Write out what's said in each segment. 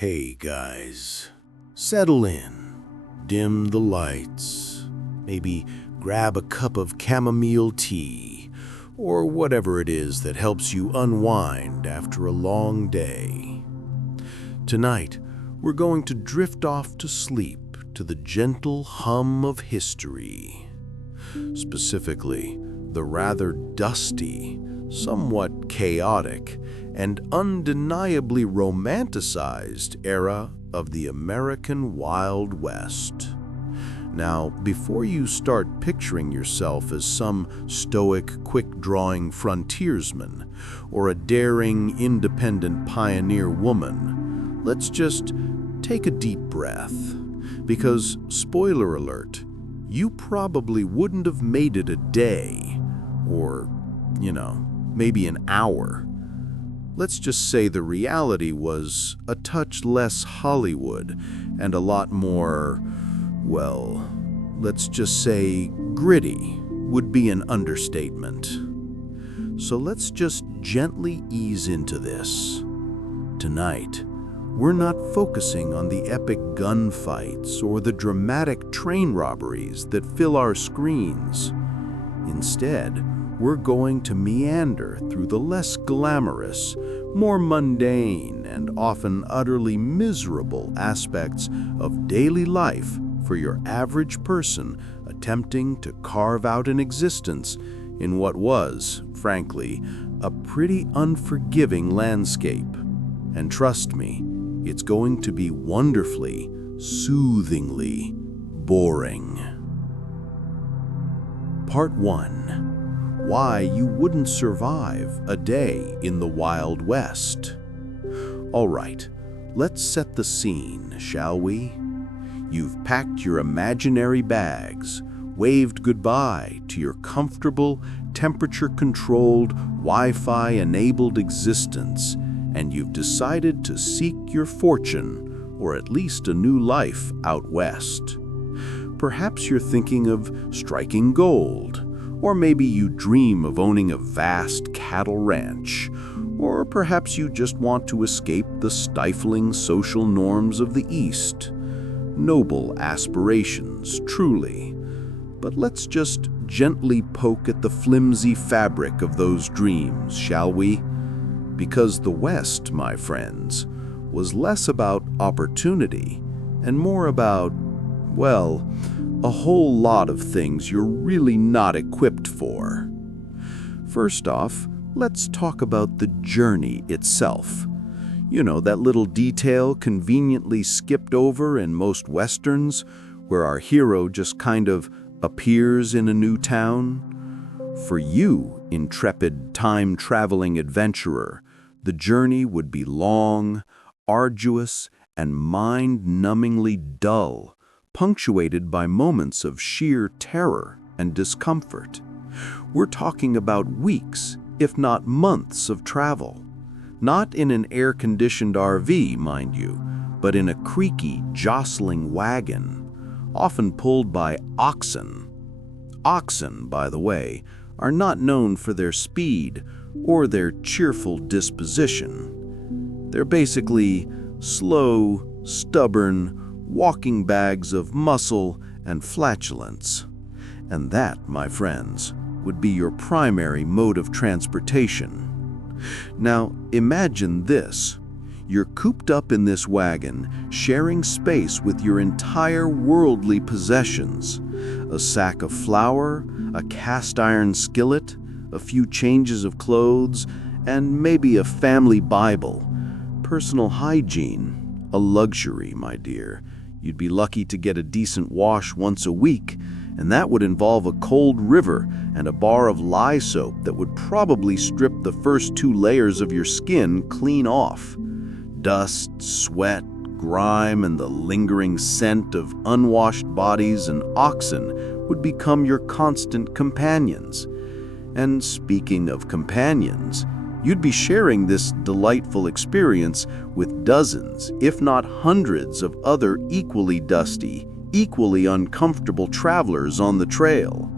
Hey guys, settle in, dim the lights, maybe grab a cup of chamomile tea, or whatever it is that helps you unwind after a long day. Tonight, we're going to drift off to sleep to the gentle hum of history. Specifically, the rather dusty, somewhat chaotic, and undeniably romanticized era of the American Wild West. Now, before you start picturing yourself as some stoic, quick-drawing frontiersman or a daring, independent pioneer woman, let's just take a deep breath. Because, spoiler alert, you probably wouldn't have made it a day, or, maybe an hour. Let's just say the reality was a touch less Hollywood and a lot more, well, let's just say gritty would be an understatement. So let's just gently ease into this. Tonight, we're not focusing on the epic gunfights or the dramatic train robberies that fill our screens. Instead, we're going to meander through the less glamorous, more mundane, and often utterly miserable aspects of daily life for your average person attempting to carve out an existence in what was, frankly, a pretty unforgiving landscape. And trust me, it's going to be wonderfully, soothingly boring. Part 1. Why you wouldn't survive a day in the Wild West. All right, let's set the scene, shall we? You've packed your imaginary bags, waved goodbye to your comfortable, temperature-controlled, Wi-Fi-enabled existence, and you've decided to seek your fortune, or at least a new life out west. Perhaps you're thinking of striking gold, or maybe you dream of owning a vast cattle ranch, or perhaps you just want to escape the stifling social norms of the East. Noble aspirations, truly. But let's just gently poke at the flimsy fabric of those dreams, shall we? Because the West, my friends, was less about opportunity and more about, well, a whole lot of things you're really not equipped for. First off, let's talk about the journey itself. You know, that little detail conveniently skipped over in most Westerns, where our hero just kind of appears in a new town. For you, intrepid time-traveling adventurer, the journey would be long, arduous, and mind-numbingly dull, punctuated by moments of sheer terror and discomfort. We're talking about weeks, if not months of travel. Not in an air-conditioned RV, mind you, but in a creaky, jostling wagon, often pulled by oxen. Oxen, by the way, are not known for their speed or their cheerful disposition. They're basically slow, stubborn, walking bags of muscle and flatulence. And that, my friends, would be your primary mode of transportation. Now, imagine this. You're cooped up in this wagon, sharing space with your entire worldly possessions. A sack of flour, a cast-iron skillet, a few changes of clothes, and maybe a family Bible. Personal hygiene, a luxury, my dear. You'd be lucky to get a decent wash once a week, and that would involve a cold river and a bar of lye soap that would probably strip the first 2 layers of your skin clean off. Dust, sweat, grime, and the lingering scent of unwashed bodies and oxen would become your constant companions. And speaking of companions, you'd be sharing this delightful experience with dozens, if not hundreds, of other equally dusty, equally uncomfortable travelers on the trail.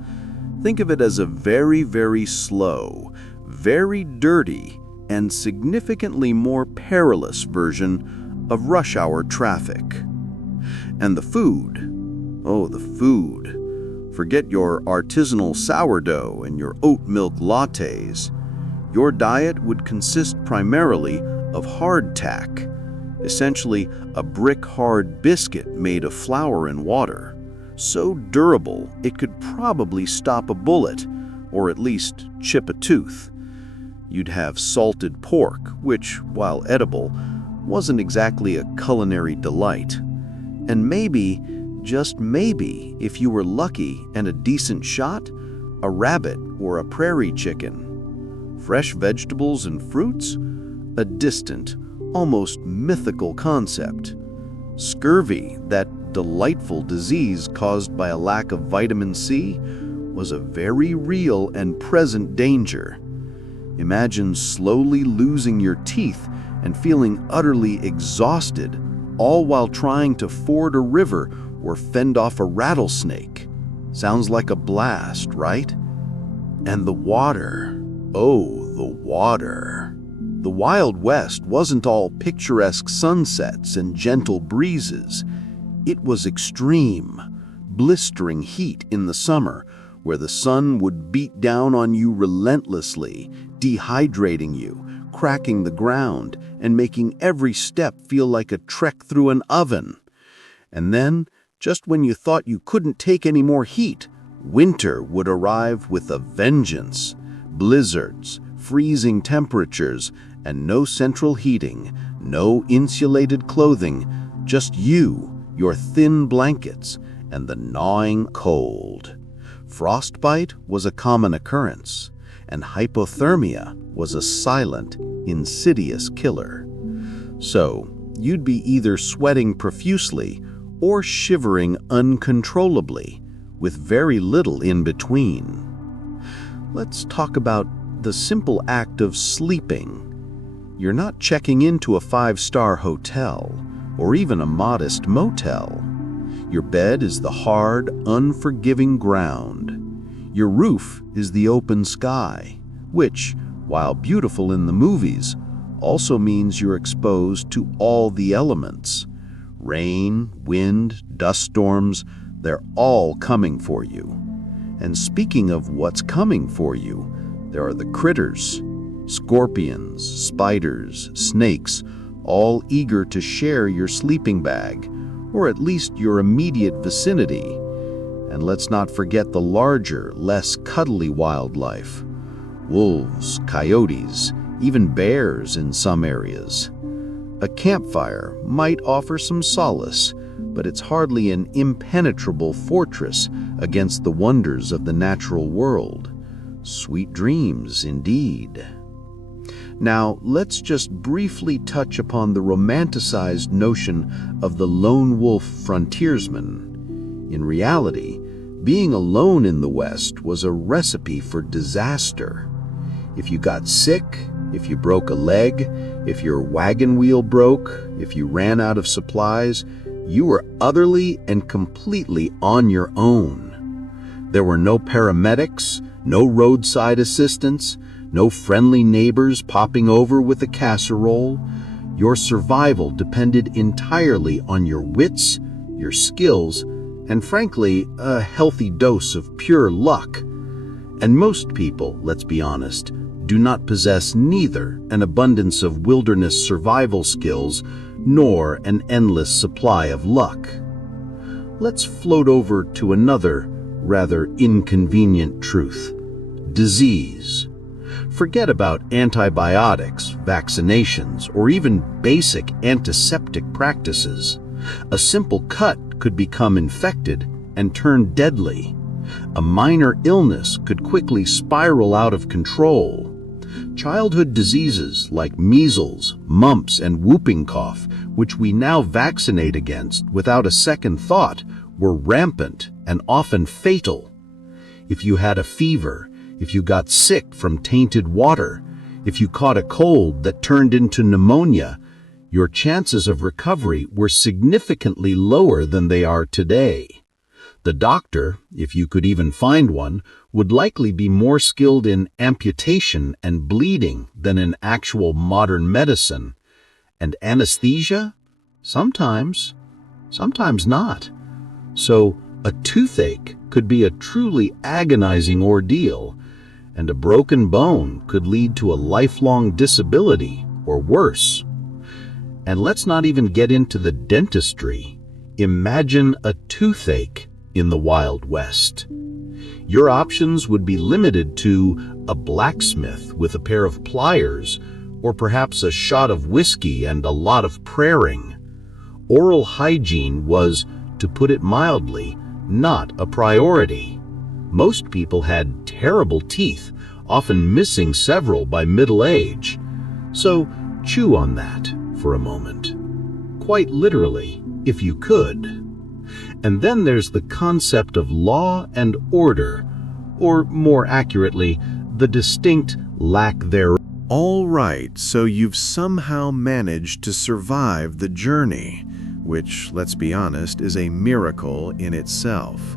Think of it as a very, very slow, very dirty, and significantly more perilous version of rush hour traffic. And the food, oh, the food. Forget your artisanal sourdough and your oat milk lattes. Your diet would consist primarily of hardtack, essentially a brick-hard biscuit made of flour and water, so durable it could probably stop a bullet, or at least chip a tooth. You'd have salted pork, which, while edible, wasn't exactly a culinary delight. And maybe, just maybe, if you were lucky and a decent shot, a rabbit or a prairie chicken. Fresh vegetables and fruits? A distant, almost mythical concept. Scurvy, that delightful disease caused by a lack of vitamin C, was a very real and present danger. Imagine slowly losing your teeth and feeling utterly exhausted, all while trying to ford a river or fend off a rattlesnake. Sounds like a blast, right? And the water. Oh, the water. The Wild West wasn't all picturesque sunsets and gentle breezes. It was extreme, blistering heat in the summer, where the sun would beat down on you relentlessly, dehydrating you, cracking the ground, and making every step feel like a trek through an oven. And then, just when you thought you couldn't take any more heat, winter would arrive with a vengeance. Blizzards, freezing temperatures, and no central heating, no insulated clothing, just you, your thin blankets, and the gnawing cold. Frostbite was a common occurrence, and hypothermia was a silent, insidious killer. So, you'd be either sweating profusely or shivering uncontrollably, with very little in between. Let's talk about the simple act of sleeping. You're not checking into a 5-star hotel, or even a modest motel. Your bed is the hard, unforgiving ground. Your roof is the open sky, which, while beautiful in the movies, also means you're exposed to all the elements. Rain, wind, dust storms, they're all coming for you. And speaking of what's coming for you, there are the critters, scorpions, spiders, snakes, all eager to share your sleeping bag, or at least your immediate vicinity. And let's not forget the larger, less cuddly wildlife. Wolves, coyotes, even bears in some areas. A campfire might offer some solace, but it's hardly an impenetrable fortress against the wonders of the natural world. Sweet dreams, indeed. Now, let's just briefly touch upon the romanticized notion of the lone wolf frontiersman. In reality, being alone in the West was a recipe for disaster. If you got sick, if you broke a leg, if your wagon wheel broke, if you ran out of supplies, you were utterly and completely on your own. There were no paramedics, no roadside assistance, no friendly neighbors popping over with a casserole. Your survival depended entirely on your wits, your skills, and frankly, a healthy dose of pure luck. And most people, let's be honest, do not possess neither an abundance of wilderness survival skills nor an endless supply of luck. Let's float over to another, rather inconvenient truth: disease. Forget about antibiotics, vaccinations, or even basic antiseptic practices. A simple cut could become infected and turn deadly. A minor illness could quickly spiral out of control. Childhood diseases like measles, mumps, and whooping cough, which we now vaccinate against without a second thought, were rampant and often fatal. If you had a fever, if you got sick from tainted water, if you caught a cold that turned into pneumonia, your chances of recovery were significantly lower than they are today. The doctor, if you could even find one, would likely be more skilled in amputation and bleeding than in actual modern medicine. And anesthesia? Sometimes, sometimes not. So, a toothache could be a truly agonizing ordeal, and a broken bone could lead to a lifelong disability or worse. And let's not even get into the dentistry. Imagine a toothache in the Wild West. Your options would be limited to a blacksmith with a pair of pliers, or perhaps a shot of whiskey and a lot of praying. Oral hygiene was, to put it mildly, not a priority. Most people had terrible teeth, often missing several by middle age. So chew on that for a moment. Quite literally, if you could. And then there's the concept of law and order, or more accurately, the distinct lack thereof. All right, so you've somehow managed to survive the journey, which, let's be honest, is a miracle in itself.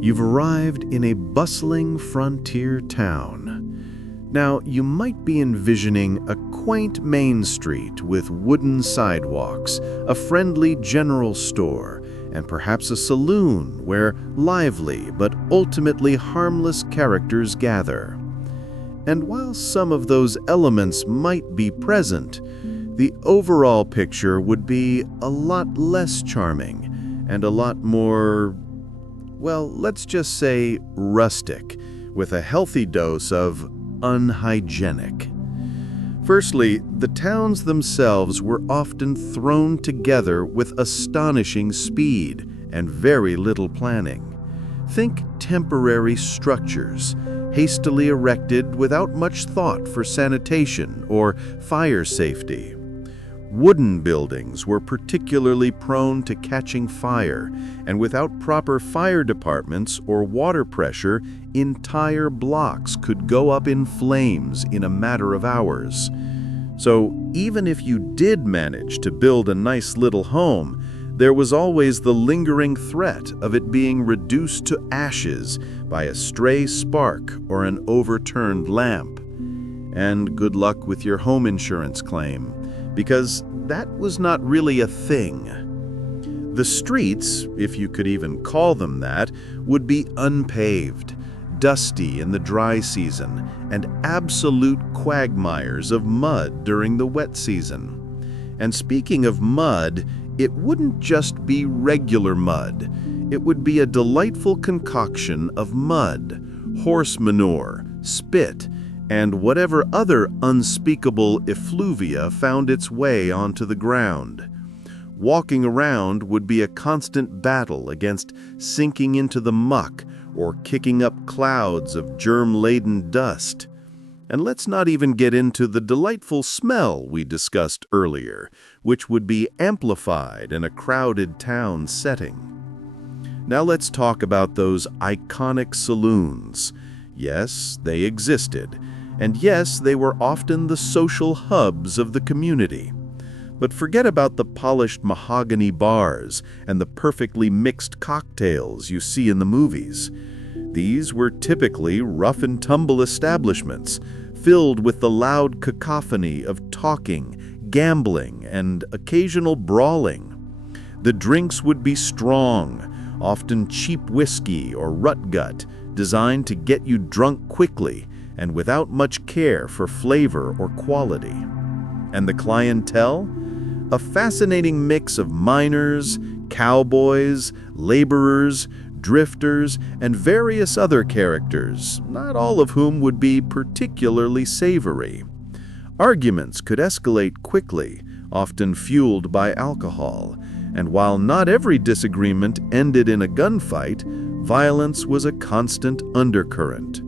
You've arrived in a bustling frontier town. Now, you might be envisioning a quaint main street with wooden sidewalks, a friendly general store, and perhaps a saloon where lively but ultimately harmless characters gather. And while some of those elements might be present, the overall picture would be a lot less charming and a lot more, well, let's just say rustic, with a healthy dose of unhygienic. Firstly, the towns themselves were often thrown together with astonishing speed and very little planning. Think temporary structures, hastily erected without much thought for sanitation or fire safety. Wooden buildings were particularly prone to catching fire, and without proper fire departments or water pressure, entire blocks could go up in flames in a matter of hours. So even if you did manage to build a nice little home, there was always the lingering threat of it being reduced to ashes by a stray spark or an overturned lamp. And good luck with your home insurance claim, because that was not really a thing. The streets, if you could even call them that, would be unpaved, dusty in the dry season, and absolute quagmires of mud during the wet season. And speaking of mud, it wouldn't just be regular mud. It would be a delightful concoction of mud, horse manure, spit, and whatever other unspeakable effluvia found its way onto the ground. Walking around would be a constant battle against sinking into the muck or kicking up clouds of germ-laden dust. And let's not even get into the delightful smell we discussed earlier, which would be amplified in a crowded town setting. Now let's talk about those iconic saloons. Yes, they existed, and yes, they were often the social hubs of the community. But forget about the polished mahogany bars and the perfectly mixed cocktails you see in the movies. These were typically rough-and-tumble establishments, filled with the loud cacophony of talking, gambling, and occasional brawling. The drinks would be strong, often cheap whiskey or rutgut, designed to get you drunk quickly and without much care for flavor or quality. And the clientele? A fascinating mix of miners, cowboys, laborers, drifters, and various other characters, not all of whom would be particularly savory. Arguments could escalate quickly, often fueled by alcohol, and while not every disagreement ended in a gunfight, violence was a constant undercurrent.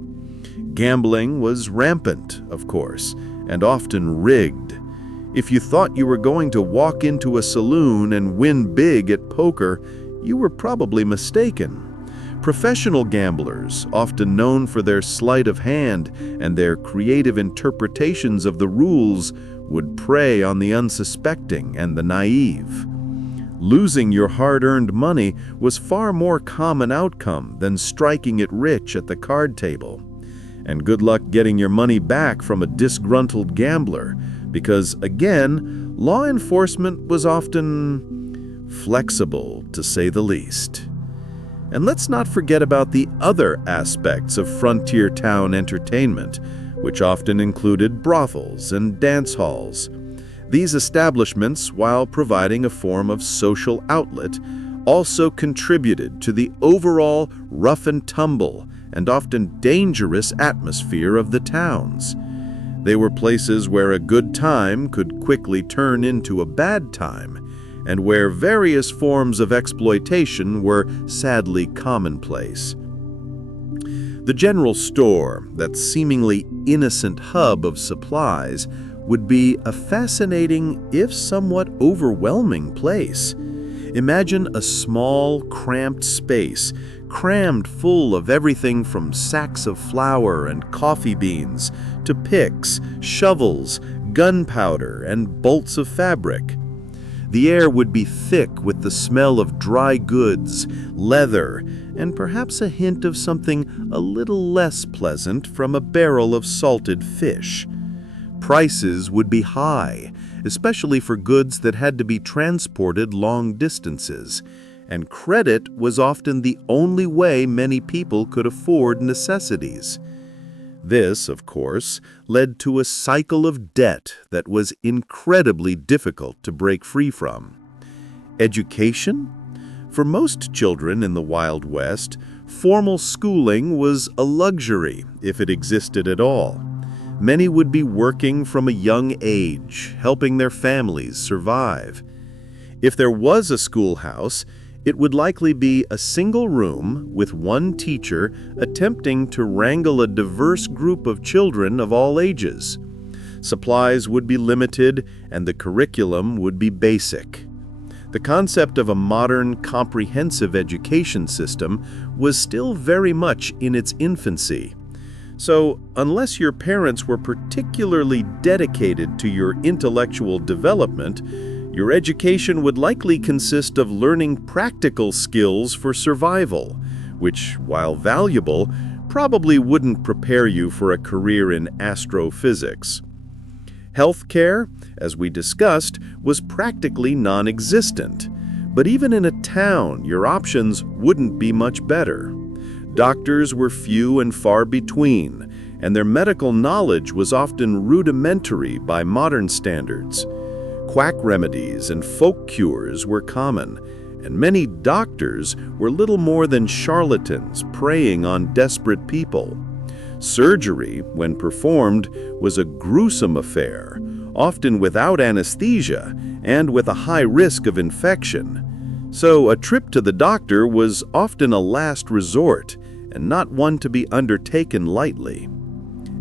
Gambling was rampant, of course, and often rigged. If you thought you were going to walk into a saloon and win big at poker, you were probably mistaken. Professional gamblers, often known for their sleight of hand and their creative interpretations of the rules, would prey on the unsuspecting and the naive. Losing your hard-earned money was far more common outcome than striking it rich at the card table. And good luck getting your money back from a disgruntled gambler, because, again, law enforcement was often flexible, to say the least. And let's not forget about the other aspects of frontier town entertainment, which often included brothels and dance halls. These establishments, while providing a form of social outlet, also contributed to the overall rough and tumble and often dangerous atmosphere of the towns. They were places where a good time could quickly turn into a bad time, and where various forms of exploitation were sadly commonplace. The general store, that seemingly innocent hub of supplies, would be a fascinating, if somewhat overwhelming place. Imagine a small, cramped space, crammed full of everything from sacks of flour and coffee beans to picks, shovels, gunpowder, and bolts of fabric. The air would be thick with the smell of dry goods, leather, and perhaps a hint of something a little less pleasant from a barrel of salted fish. Prices would be high, especially for goods that had to be transported long distances, and credit was often the only way many people could afford necessities. This, of course, led to a cycle of debt that was incredibly difficult to break free from. Education? For most children in the Wild West, formal schooling was a luxury, if it existed at all. Many would be working from a young age, helping their families survive. If there was a schoolhouse, it would likely be a single room with one teacher attempting to wrangle a diverse group of children of all ages. Supplies would be limited, and the curriculum would be basic. The concept of a modern, comprehensive education system was still very much in its infancy. So, unless your parents were particularly dedicated to your intellectual development, your education would likely consist of learning practical skills for survival, which, while valuable, probably wouldn't prepare you for a career in astrophysics. Healthcare, as we discussed, was practically non-existent, but even in a town, your options wouldn't be much better. Doctors were few and far between, and their medical knowledge was often rudimentary by modern standards. Quack remedies and folk cures were common, and many doctors were little more than charlatans preying on desperate people. Surgery, when performed, was a gruesome affair, often without anesthesia and with a high risk of infection. So a trip to the doctor was often a last resort, and not one to be undertaken lightly.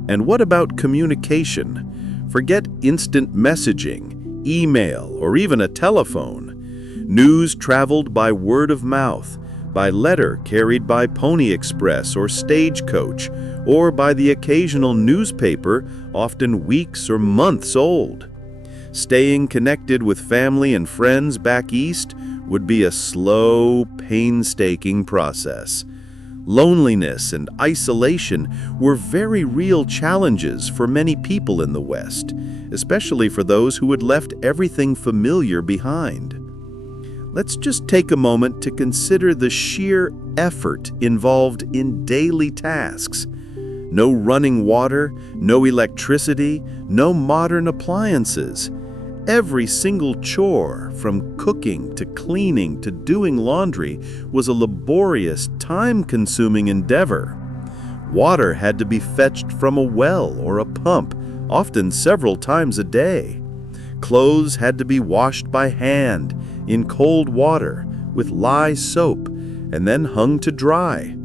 And what about communication? Forget instant messaging, email, or even a telephone. News traveled by word of mouth, by letter carried by Pony Express or stagecoach, or by the occasional newspaper, often weeks or months old. Staying connected with family and friends back east would be a slow, painstaking process. Loneliness and isolation were very real challenges for many people in the West, especially for those who had left everything familiar behind. Let's just take a moment to consider the sheer effort involved in daily tasks. No running water, no electricity, no modern appliances. Every single chore, from cooking to cleaning to doing laundry, was a laborious, time-consuming endeavor. Water had to be fetched from a well or a pump, often several times a day. Clothes had to be washed by hand, in cold water, with lye soap, and then hung to dry.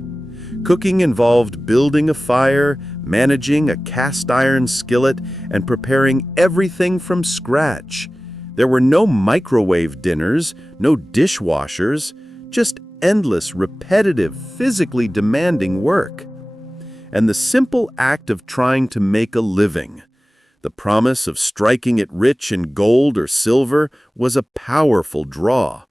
Cooking involved building a fire, managing a cast-iron skillet, and preparing everything from scratch. There were no microwave dinners, no dishwashers, just endless, repetitive, physically demanding work. And the simple act of trying to make a living, the promise of striking it rich in gold or silver, was a powerful draw.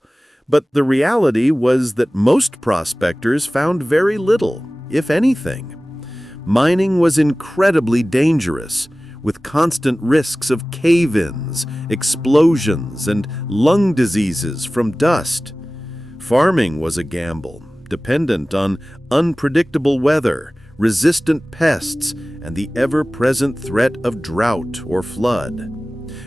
But the reality was that most prospectors found very little, if anything. Mining was incredibly dangerous, with constant risks of cave-ins, explosions, and lung diseases from dust. Farming was a gamble, dependent on unpredictable weather, resistant pests, and the ever-present threat of drought or flood.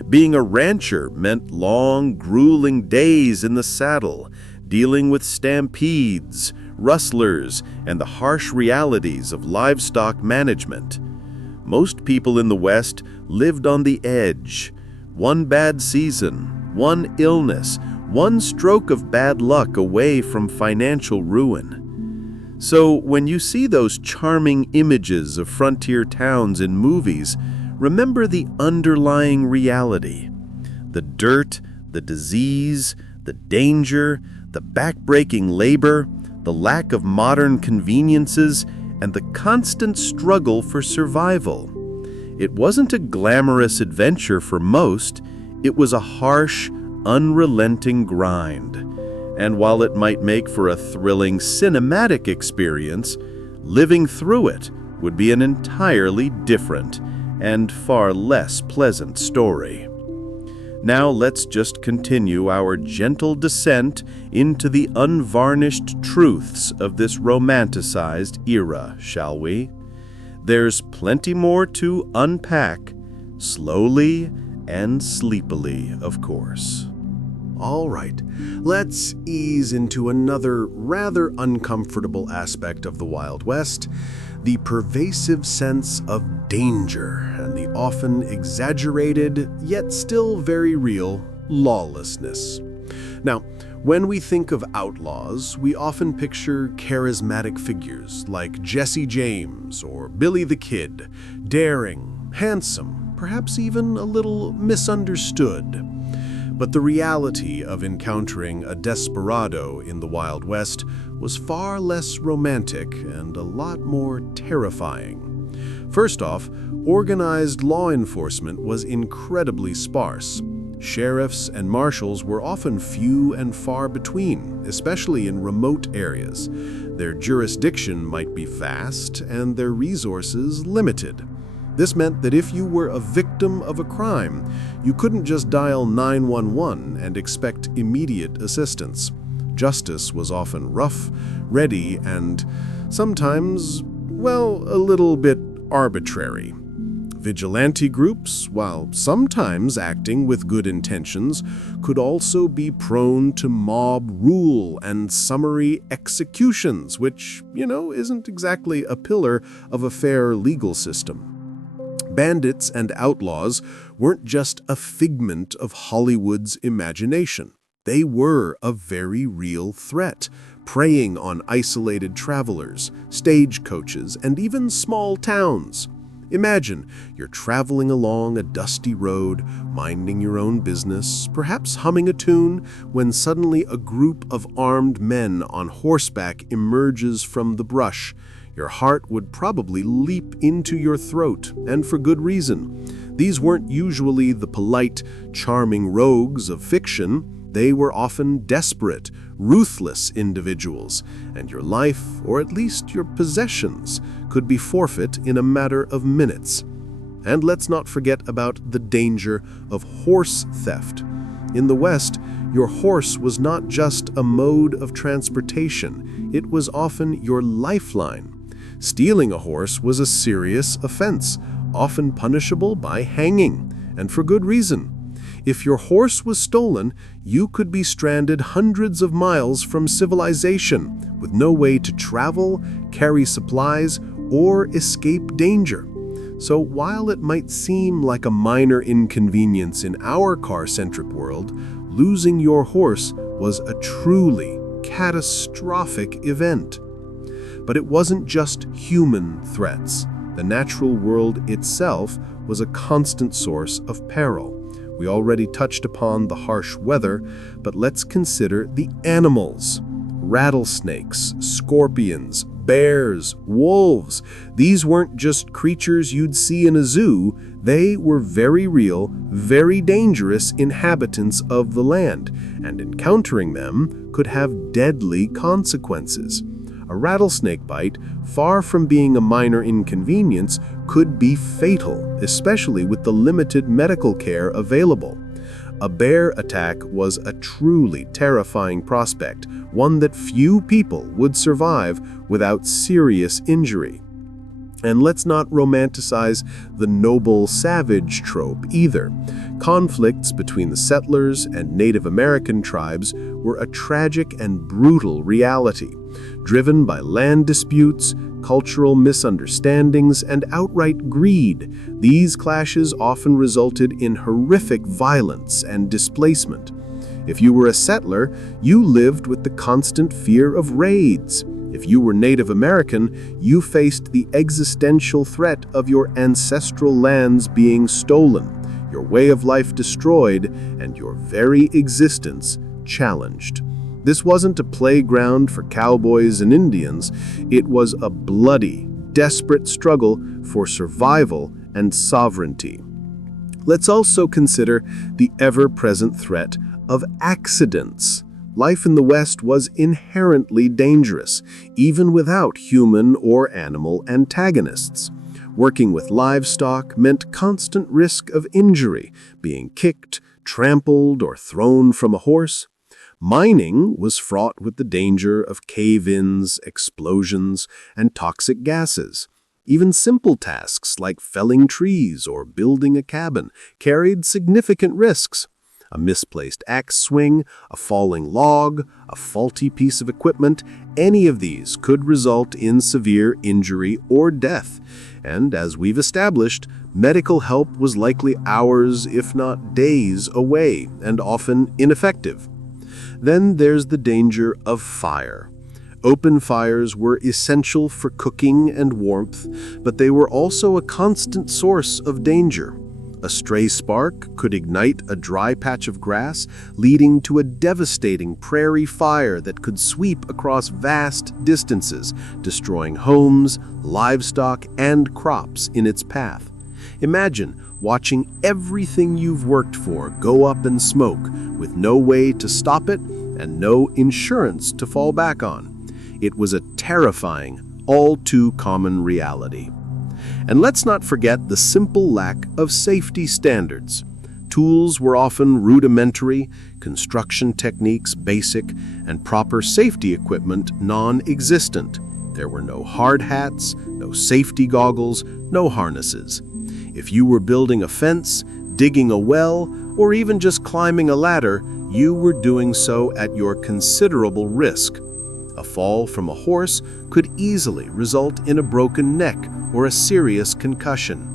Being a rancher meant long, grueling days in the saddle, dealing with stampedes, rustlers, and the harsh realities of livestock management. Most people in the West lived on the edge. One bad season, one illness, one stroke of bad luck away from financial ruin. So when you see those charming images of frontier towns in movies, remember the underlying reality. The dirt, the disease, the danger, the backbreaking labor, the lack of modern conveniences, and the constant struggle for survival. It wasn't a glamorous adventure for most, it was a harsh, unrelenting grind. And while it might make for a thrilling cinematic experience, living through it would be an entirely different and far less pleasant story. Now let's just continue our gentle descent into the unvarnished truths of this romanticized era, shall we? There's plenty more to unpack, slowly and sleepily, of course. All right, let's ease into another rather uncomfortable aspect of the Wild West, the pervasive sense of danger and the often exaggerated, yet still very real, lawlessness. Now, when we think of outlaws, we often picture charismatic figures like Jesse James or Billy the Kid, daring, handsome, perhaps even a little misunderstood. But the reality of encountering a desperado in the Wild West was far less romantic and a lot more terrifying. First off, organized law enforcement was incredibly sparse. Sheriffs and marshals were often few and far between, especially in remote areas. Their jurisdiction might be vast and their resources limited. This meant that if you were a victim of a crime, you couldn't just dial 911 and expect immediate assistance. Justice was often rough, ready, and sometimes, well, a little bit arbitrary. Vigilante groups, while sometimes acting with good intentions, could also be prone to mob rule and summary executions, which, isn't exactly a pillar of a fair legal system. Bandits and outlaws weren't just a figment of Hollywood's imagination. They were a very real threat, preying on isolated travelers, stagecoaches, and even small towns. Imagine you're traveling along a dusty road, minding your own business, perhaps humming a tune, when suddenly a group of armed men on horseback emerges from the brush. Your heart would probably leap into your throat, and for good reason. These weren't usually the polite, charming rogues of fiction. They were often desperate, ruthless individuals, and your life, or at least your possessions, could be forfeit in a matter of minutes. And let's not forget about the danger of horse theft. In the West, your horse was not just a mode of transportation, it was often your lifeline. Stealing a horse was a serious offense, often punishable by hanging, and for good reason. If your horse was stolen, you could be stranded hundreds of miles from civilization, with no way to travel, carry supplies, or escape danger. So while it might seem like a minor inconvenience in our car-centric world, losing your horse was a truly catastrophic event. But it wasn't just human threats. The natural world itself was a constant source of peril. We already touched upon the harsh weather, but let's consider the animals. Rattlesnakes, scorpions, bears, wolves. These weren't just creatures you'd see in a zoo. They were very real, very dangerous inhabitants of the land, and encountering them could have deadly consequences. A rattlesnake bite, far from being a minor inconvenience, could be fatal, especially with the limited medical care available. A bear attack was a truly terrifying prospect, one that few people would survive without serious injury. And let's not romanticize the noble savage trope either. Conflicts between the settlers and Native American tribes were a tragic and brutal reality, driven by land disputes, cultural misunderstandings, and outright greed. These clashes often resulted in horrific violence and displacement. If you were a settler, you lived with the constant fear of raids. If you were Native American, you faced the existential threat of your ancestral lands being stolen, your way of life destroyed, and your very existence challenged. This wasn't a playground for cowboys and Indians. It was a bloody, desperate struggle for survival and sovereignty. Let's also consider the ever-present threat of accidents. Life in the West was inherently dangerous, even without human or animal antagonists. Working with livestock meant constant risk of injury, being kicked, trampled, or thrown from a horse. Mining was fraught with the danger of cave-ins, explosions, and toxic gases. Even simple tasks like felling trees or building a cabin carried significant risks. A misplaced axe swing, a falling log, a faulty piece of equipment, any of these could result in severe injury or death. And as we've established, medical help was likely hours, if not days, away, and often ineffective. Then there's the danger of fire. Open fires were essential for cooking and warmth, but they were also a constant source of danger. A stray spark could ignite a dry patch of grass, leading to a devastating prairie fire that could sweep across vast distances, destroying homes, livestock, and crops in its path. Imagine watching everything you've worked for go up in smoke, with no way to stop it and no insurance to fall back on. It was a terrifying, all too common reality. And let's not forget the simple lack of safety standards. Tools were often rudimentary, construction techniques basic, and proper safety equipment non-existent. There were no hard hats, no safety goggles, no harnesses. If you were building a fence, digging a well, or even just climbing a ladder, you were doing so at your considerable risk. A fall from a horse could easily result in a broken neck or a serious concussion.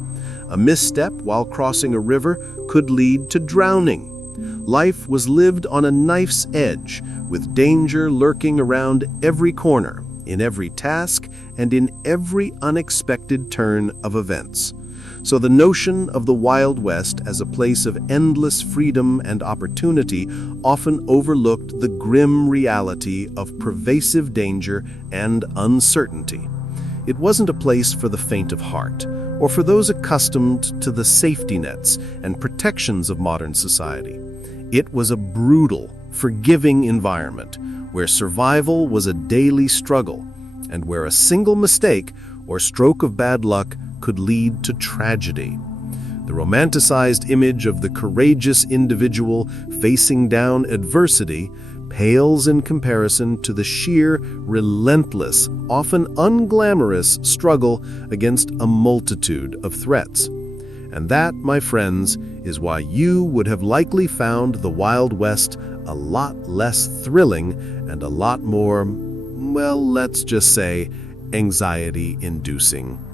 A misstep while crossing a river could lead to drowning. Life was lived on a knife's edge, with danger lurking around every corner, in every task, and in every unexpected turn of events. So the notion of the Wild West as a place of endless freedom and opportunity often overlooked the grim reality of pervasive danger and uncertainty. It wasn't a place for the faint of heart, or for those accustomed to the safety nets and protections of modern society. It was a brutal, forgiving environment, where survival was a daily struggle, and where a single mistake or stroke of bad luck could lead to tragedy. The romanticized image of the courageous individual facing down adversity pales in comparison to the sheer, relentless, often unglamorous struggle against a multitude of threats. And that, my friends, is why you would have likely found the Wild West a lot less thrilling and a lot more, well, let's just say, anxiety-inducing.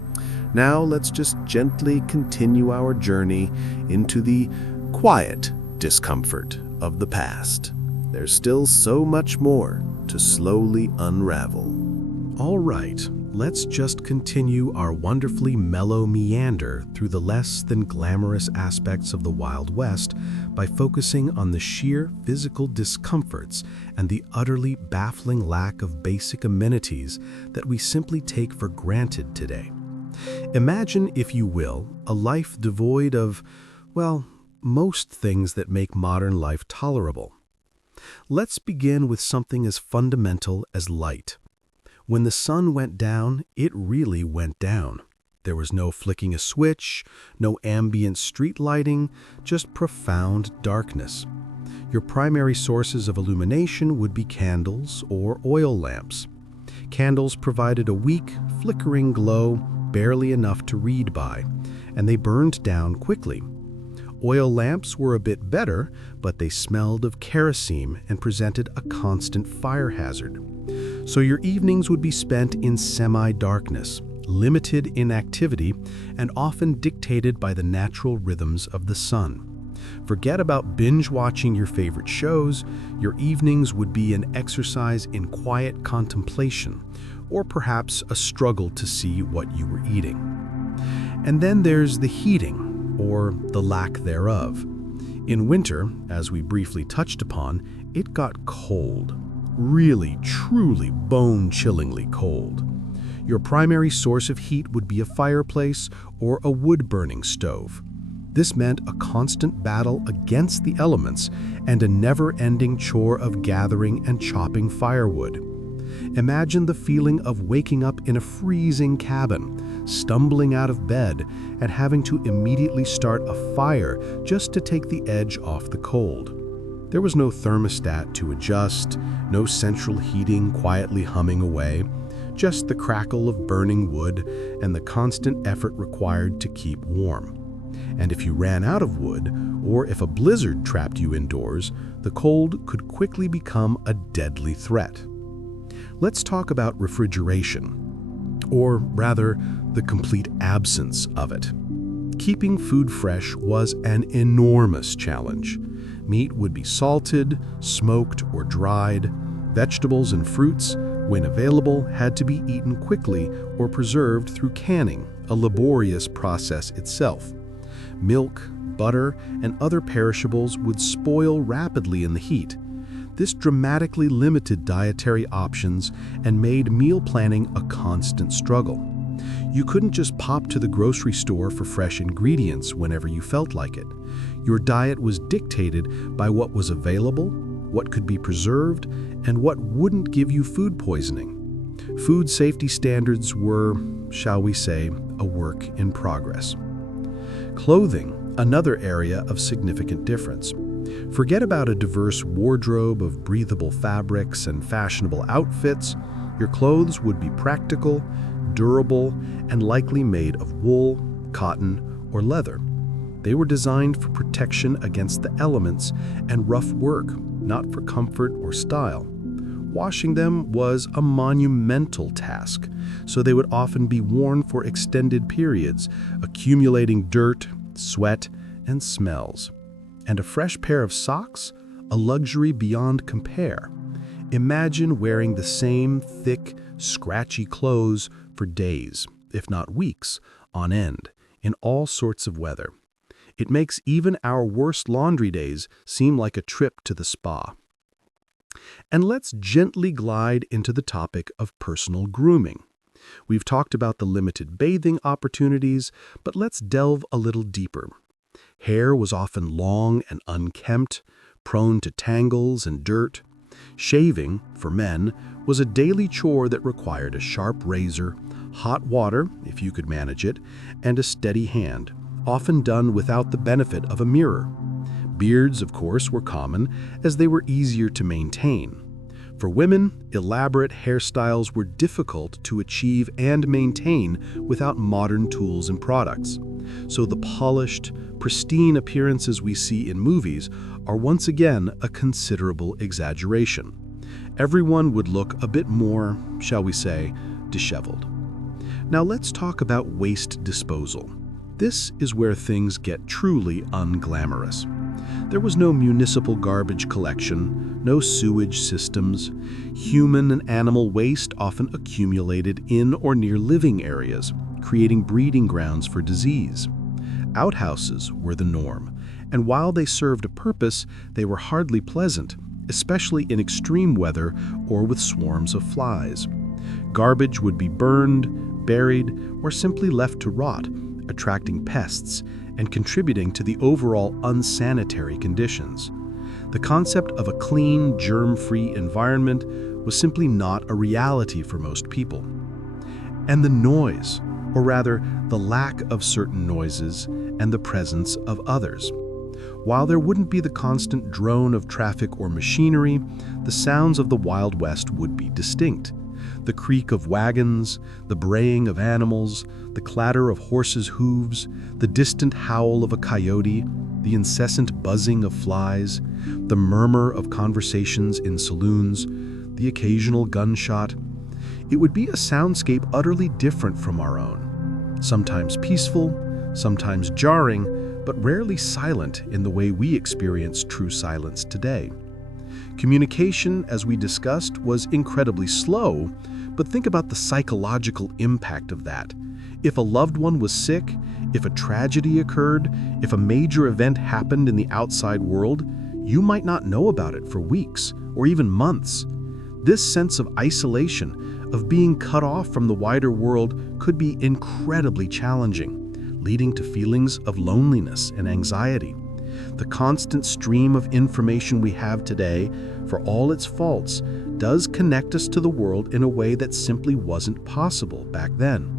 Now let's just gently continue our journey into the quiet discomfort of the past. There's still so much more to slowly unravel. All right, let's just continue our wonderfully mellow meander through the less than glamorous aspects of the Wild West by focusing on the sheer physical discomforts and the utterly baffling lack of basic amenities that we simply take for granted today. Imagine, if you will, a life devoid of, well, most things that make modern life tolerable. Let's begin with something as fundamental as light. When the sun went down, it really went down. There was no flicking a switch, no ambient street lighting, just profound darkness. Your primary sources of illumination would be candles or oil lamps. Candles provided a weak, flickering glow, barely enough to read by, and they burned down quickly. Oil lamps were a bit better, but they smelled of kerosene and presented a constant fire hazard. So your evenings would be spent in semi-darkness, limited in activity, and often dictated by the natural rhythms of the sun. Forget about binge-watching your favorite shows. Your evenings would be an exercise in quiet contemplation, or perhaps a struggle to see what you were eating. And then there's the heating, or the lack thereof. In winter, as we briefly touched upon, it got cold. Really, truly bone-chillingly cold. Your primary source of heat would be a fireplace or a wood-burning stove. This meant a constant battle against the elements and a never-ending chore of gathering and chopping firewood. Imagine the feeling of waking up in a freezing cabin, stumbling out of bed, and having to immediately start a fire just to take the edge off the cold. There was no thermostat to adjust, no central heating quietly humming away, just the crackle of burning wood and the constant effort required to keep warm. And if you ran out of wood, or if a blizzard trapped you indoors, the cold could quickly become a deadly threat. Let's talk about refrigeration, or rather, the complete absence of it. Keeping food fresh was an enormous challenge. Meat would be salted, smoked, or dried. Vegetables and fruits, when available, had to be eaten quickly or preserved through canning, a laborious process itself. Milk, butter, and other perishables would spoil rapidly in the heat. This dramatically limited dietary options and made meal planning a constant struggle. You couldn't just pop to the grocery store for fresh ingredients whenever you felt like it. Your diet was dictated by what was available, what could be preserved, and what wouldn't give you food poisoning. Food safety standards were, shall we say, a work in progress. Clothing, another area of significant difference. Forget about a diverse wardrobe of breathable fabrics and fashionable outfits. Your clothes would be practical, durable, and likely made of wool, cotton, or leather. They were designed for protection against the elements and rough work, not for comfort or style. Washing them was a monumental task, so they would often be worn for extended periods, accumulating dirt, sweat, and smells. And a fresh pair of socks? A luxury beyond compare. Imagine wearing the same thick, scratchy clothes for days, if not weeks, on end, in all sorts of weather. It makes even our worst laundry days seem like a trip to the spa. And let's gently glide into the topic of personal grooming. We've talked about the limited bathing opportunities, but let's delve a little deeper. Hair was often long and unkempt, prone to tangles and dirt. Shaving, for men, was a daily chore that required a sharp razor, hot water, if you could manage it, and a steady hand, often done without the benefit of a mirror. Beards, of course, were common, as they were easier to maintain. For women, elaborate hairstyles were difficult to achieve and maintain without modern tools and products. So the polished, pristine appearances we see in movies are once again a considerable exaggeration. Everyone would look a bit more, shall we say, disheveled. Now let's talk about waste disposal. This is where things get truly unglamorous. There was no municipal garbage collection, no sewage systems. Human and animal waste often accumulated in or near living areas, creating breeding grounds for disease. Outhouses were the norm, and while they served a purpose, they were hardly pleasant, especially in extreme weather or with swarms of flies. Garbage would be burned, buried, or simply left to rot, attracting pests and contributing to the overall unsanitary conditions. The concept of a clean, germ-free environment was simply not a reality for most people. And the noise, or rather the lack of certain noises and the presence of others. While there wouldn't be the constant drone of traffic or machinery, the sounds of the Wild West would be distinct. The creak of wagons, the braying of animals, the clatter of horses' hooves, the distant howl of a coyote, the incessant buzzing of flies, the murmur of conversations in saloons, the occasional gunshot. It would be a soundscape utterly different from our own, sometimes peaceful, sometimes jarring, but rarely silent in the way we experience true silence today. Communication, as we discussed, was incredibly slow, but think about the psychological impact of that. If a loved one was sick, if a tragedy occurred, if a major event happened in the outside world, you might not know about it for weeks or even months. This sense of isolation, of being cut off from the wider world, could be incredibly challenging, leading to feelings of loneliness and anxiety. The constant stream of information we have today, for all its faults, does connect us to the world in a way that simply wasn't possible back then.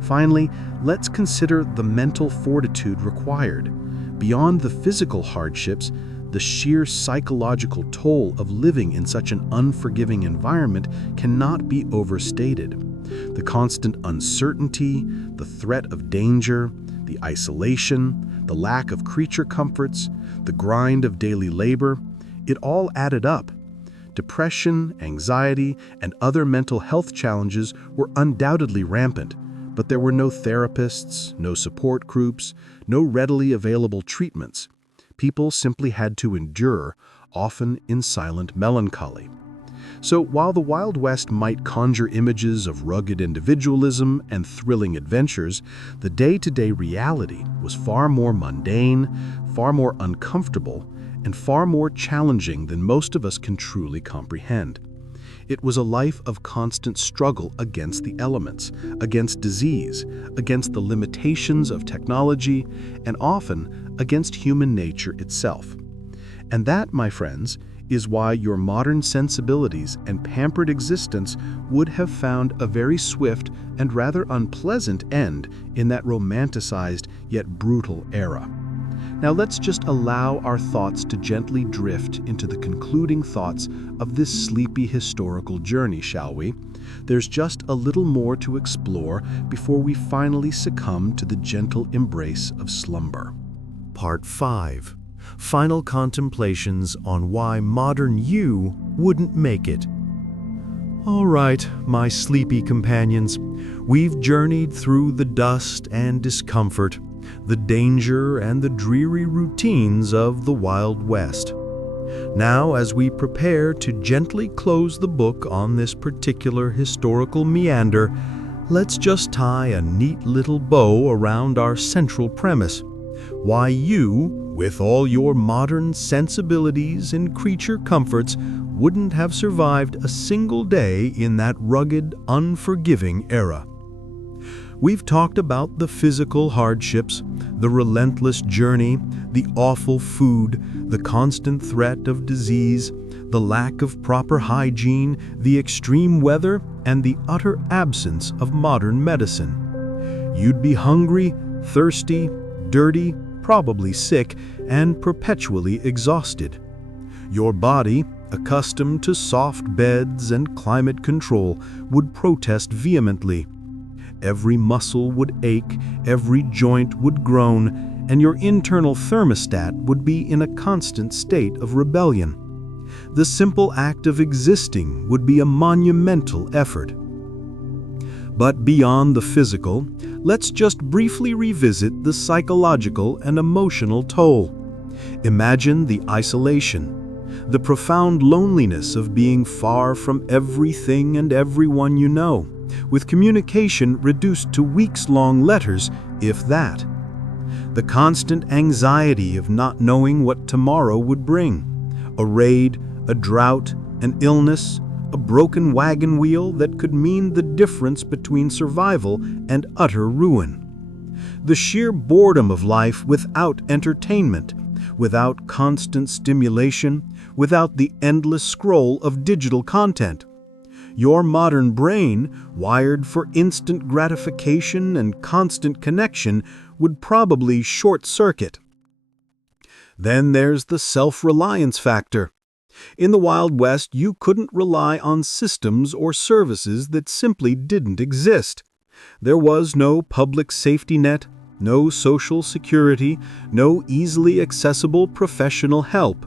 Finally, let's consider the mental fortitude required. Beyond the physical hardships, the sheer psychological toll of living in such an unforgiving environment cannot be overstated. The constant uncertainty, the threat of danger, the isolation, the lack of creature comforts, the grind of daily labor, it all added up. Depression, anxiety, and other mental health challenges were undoubtedly rampant, but there were no therapists, no support groups, no readily available treatments. People simply had to endure, often in silent melancholy. So while the Wild West might conjure images of rugged individualism and thrilling adventures, the day-to-day reality was far more mundane, far more uncomfortable, and far more challenging than most of us can truly comprehend. It was a life of constant struggle against the elements, against disease, against the limitations of technology, and often against human nature itself. And that, my friends, is why your modern sensibilities and pampered existence would have found a very swift and rather unpleasant end in that romanticized yet brutal era. Now let's just allow our thoughts to gently drift into the concluding thoughts of this sleepy historical journey, shall we? There's just a little more to explore before we finally succumb to the gentle embrace of slumber. Part 5. Final contemplations on why modern you wouldn't make it. All right, my sleepy companions, we've journeyed through the dust and discomfort, the danger and the dreary routines of the Wild West. Now, as we prepare to gently close the book on this particular historical meander, let's just tie a neat little bow around our central premise. Why you, with all your modern sensibilities and creature comforts, wouldn't have survived a single day in that rugged, unforgiving era. We've talked about the physical hardships, the relentless journey, the awful food, the constant threat of disease, the lack of proper hygiene, the extreme weather, and the utter absence of modern medicine. You'd be hungry, thirsty, dirty, probably sick, and perpetually exhausted. Your body, accustomed to soft beds and climate control, would protest vehemently. Every muscle would ache, every joint would groan, and your internal thermostat would be in a constant state of rebellion. The simple act of existing would be a monumental effort. But beyond the physical, let's just briefly revisit the psychological and emotional toll. Imagine the isolation, the profound loneliness of being far from everything and everyone you know, with communication reduced to weeks-long letters, if that. The constant anxiety of not knowing what tomorrow would bring. A raid, a drought, an illness, a broken wagon wheel that could mean the difference between survival and utter ruin. The sheer boredom of life without entertainment, without constant stimulation, without the endless scroll of digital content. Your modern brain, wired for instant gratification and constant connection, would probably short-circuit. Then there's the self-reliance factor. In the Wild West, you couldn't rely on systems or services that simply didn't exist. There was no public safety net, no social security, no easily accessible professional help.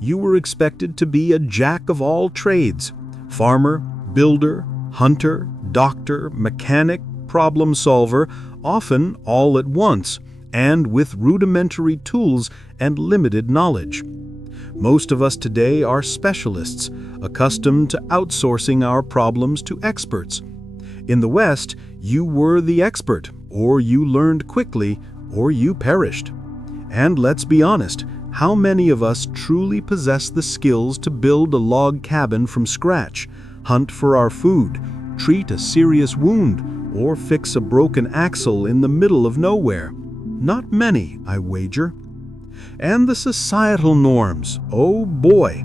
You were expected to be a jack of all trades: farmer, builder, hunter, doctor, mechanic, problem solver, often all at once, and with rudimentary tools and limited knowledge. Most of us today are specialists, accustomed to outsourcing our problems to experts. In the West, you were the expert, or you learned quickly, or you perished. And let's be honest, how many of us truly possess the skills to build a log cabin from scratch, hunt for our food, treat a serious wound, or fix a broken axle in the middle of nowhere? Not many, I wager. And the societal norms, oh boy!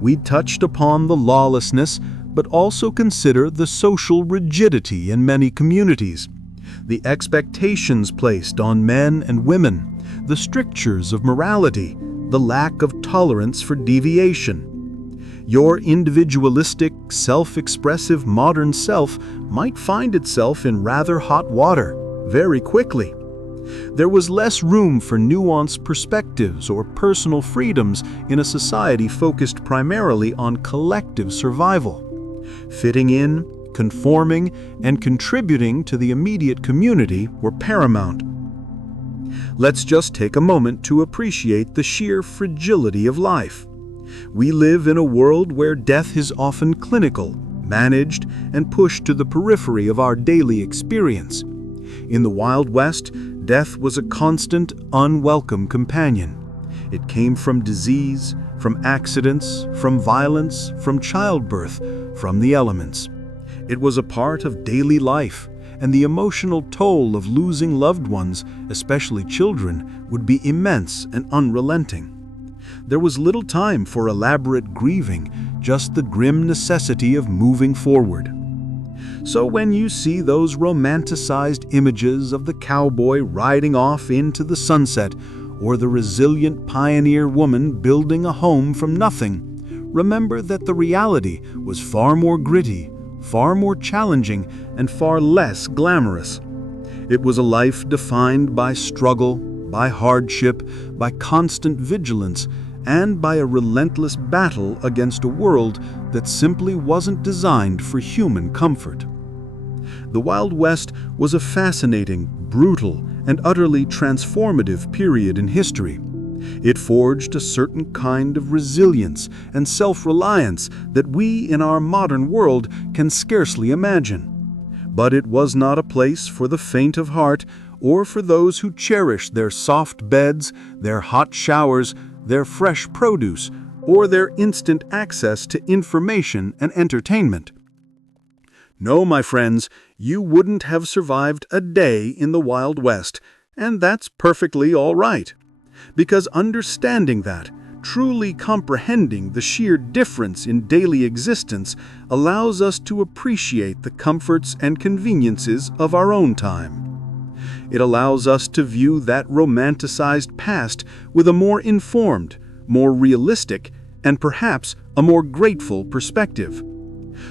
We touched upon the lawlessness, but also consider the social rigidity in many communities, the expectations placed on men and women, the strictures of morality, the lack of tolerance for deviation. Your individualistic, self-expressive modern self might find itself in rather hot water very quickly. There was less room for nuanced perspectives or personal freedoms in a society focused primarily on collective survival. Fitting in, conforming, and contributing to the immediate community were paramount. Let's just take a moment to appreciate the sheer fragility of life. We live in a world where death is often clinical, managed, and pushed to the periphery of our daily experience. In the Wild West, death was a constant, unwelcome companion. It came from disease, from accidents, from violence, from childbirth, from the elements. It was a part of daily life, and the emotional toll of losing loved ones, especially children, would be immense and unrelenting. There was little time for elaborate grieving, just the grim necessity of moving forward. So when you see those romanticized images of the cowboy riding off into the sunset, or the resilient pioneer woman building a home from nothing, remember that the reality was far more gritty, far more challenging, and far less glamorous. It was a life defined by struggle, by hardship, by constant vigilance, and by a relentless battle against a world that simply wasn't designed for human comfort. The Wild West was a fascinating, brutal, and utterly transformative period in history. It forged a certain kind of resilience and self-reliance that we in our modern world can scarcely imagine. But it was not a place for the faint of heart or for those who cherish their soft beds, their hot showers, their fresh produce, or their instant access to information and entertainment. No, my friends, you wouldn't have survived a day in the Wild West, and that's perfectly all right. Because understanding that, truly comprehending the sheer difference in daily existence, allows us to appreciate the comforts and conveniences of our own time. It allows us to view that romanticized past with a more informed, more realistic, and perhaps a more grateful perspective.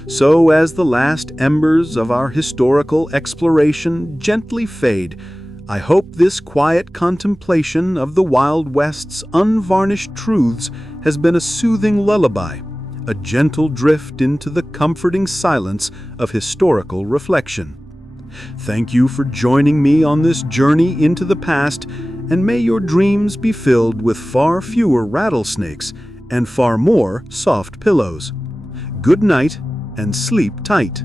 So as the last embers of our historical exploration gently fade, I hope this quiet contemplation of the Wild West's unvarnished truths has been a soothing lullaby, a gentle drift into the comforting silence of historical reflection. Thank you for joining me on this journey into the past, and may your dreams be filled with far fewer rattlesnakes and far more soft pillows. Good night and sleep tight.